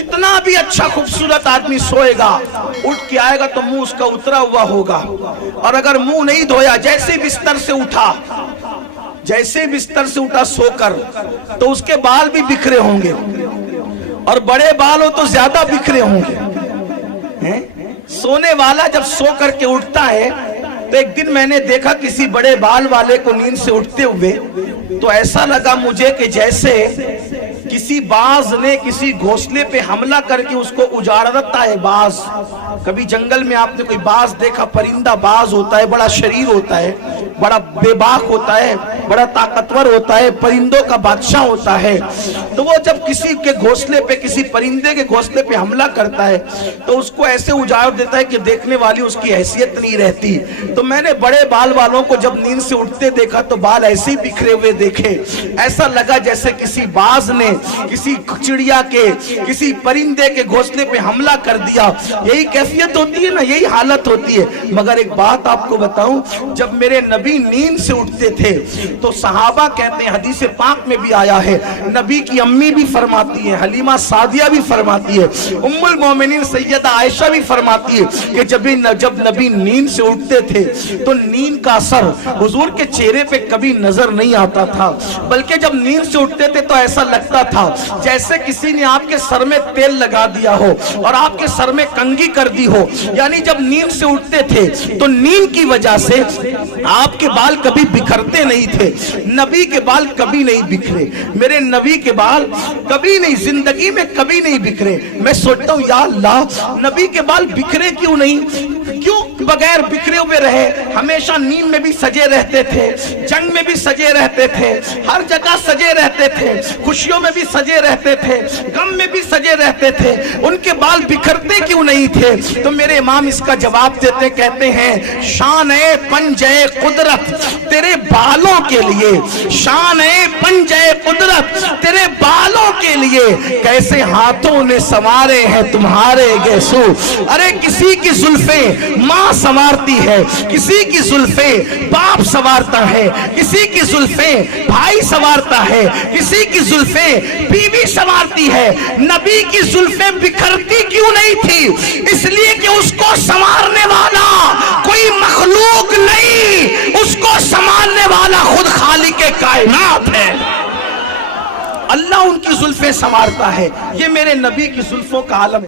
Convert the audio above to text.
कितना भी अच्छा खूबसूरत आदमी सोएगा, उठ के आएगा तो मुंह उसका उतरा हुआ होगा, और अगर मुंह नहीं धोया, जैसे बिस्तर से उठा सोकर, तो उसके बाल भी बिखरे होंगे, और बड़े बाल हो तो ज्यादा बिखरे होंगे। सोने वाला जब सो करके उठता है, तो एक दिन मैंने देखा किसी बड़े बाल वाले को नींद से उठते हुए, तो ऐसा लगा मुझे कि जैसे किसी बाज ने किसी घोंसले पे हमला करके उसको उजाड़ता है। बाज, कभी जंगल में आपने कोई बाज देखा? परिंदा बाज होता है, बड़ा शरीर होता है, बड़ा बेबाक होता है, बड़ा ताकतवर होता है, परिंदों का बादशाह होता है। तो वो जब किसी के घोंसले पे, किसी परिंदे के घोंसले पे हमला करता है, तो उसको ऐसे उजाड़ देता है कि देखने वाली उसकी हैसियत नहीं रहती। तो मैंने बड़े बाल वालों को जब नींद से उठते देखा, तो बाल ऐसे ही बिखरे हुए देखे। ऐसा लगा जैसे किसी बाज ने किसी चिड़िया के, किसी परिंदे के घोंसले पे हमला कर दिया। यही कैफियत होती है ना, यही हालत होती है। मगर एक बात आपको बताऊं, जब मेरे नबी नींद से उठते थे, तो सहाबा कहते हैं, हदीस पाक में भी आया है, नबी की अम्मी भी फरमाती है, हलीमा सादिया भी फरमाती है, उम्मुल मोमिनीन सैयदा आयशा भी फरमाती है कि जब नबी नींद से उठते थे, तो नींद का असर हुजूर के चेहरे पे कभी नजर नहीं आता था, बल्कि जब नींद से उठते थे तो ऐसा लगता था जैसे किसी ने आपके सर में तेल लगा दिया हो और आपके सर में कंघी कर दी हो। यानी जब नींद से उठते थे तो नींद की वजह से आपके बाल कभी बिखरते नहीं थे। नबी के बाल कभी नहीं बिखरे, मेरे नबी के बाल कभी नहीं, जिंदगी में कभी नहीं बिखरे। मैं सोचता हूँ, या अल्लाह, नबी के बाल बिखरे क्यों नहीं? क्यों बगैर बिखरे हुए रहे? हमेशा नींद में भी सजे रहते थे, जंग में भी सजे रहते थे, हर जगह सजे रहते थे, खुशियों में भी सजे रहते थे, गम में भी सजे रहते थे। उनके बाल बिखरते क्यों नहीं थे? तो मेरे इमाम इसका जवाब देते, कहते हैं, शान-ए पंजे कुदरत तेरे बालों के लिए, शान-ए पंजे कुदरत तेरे बालों के लिए, कैसे हाथों ने संवारे हैं तुम्हारे गेसू। अरे किसी की जुल्फे माँ संवारती है, किसी की जुल्फे बाप संवारता है, किसी की जुल्फे भाई संवारता है, किसी की जुल्फे बीवी संवारती है। नबी की जुल्फे बिखरती क्यों नहीं थी? इसलिए कि उसको संवारने वाला कोई मखलूक नहीं, उसको संभालने वाला खुद खालिक कायनात है। अल्लाह उनकी जुल्फे संवारता है। ये मेरे नबी की जुल्फों का आलम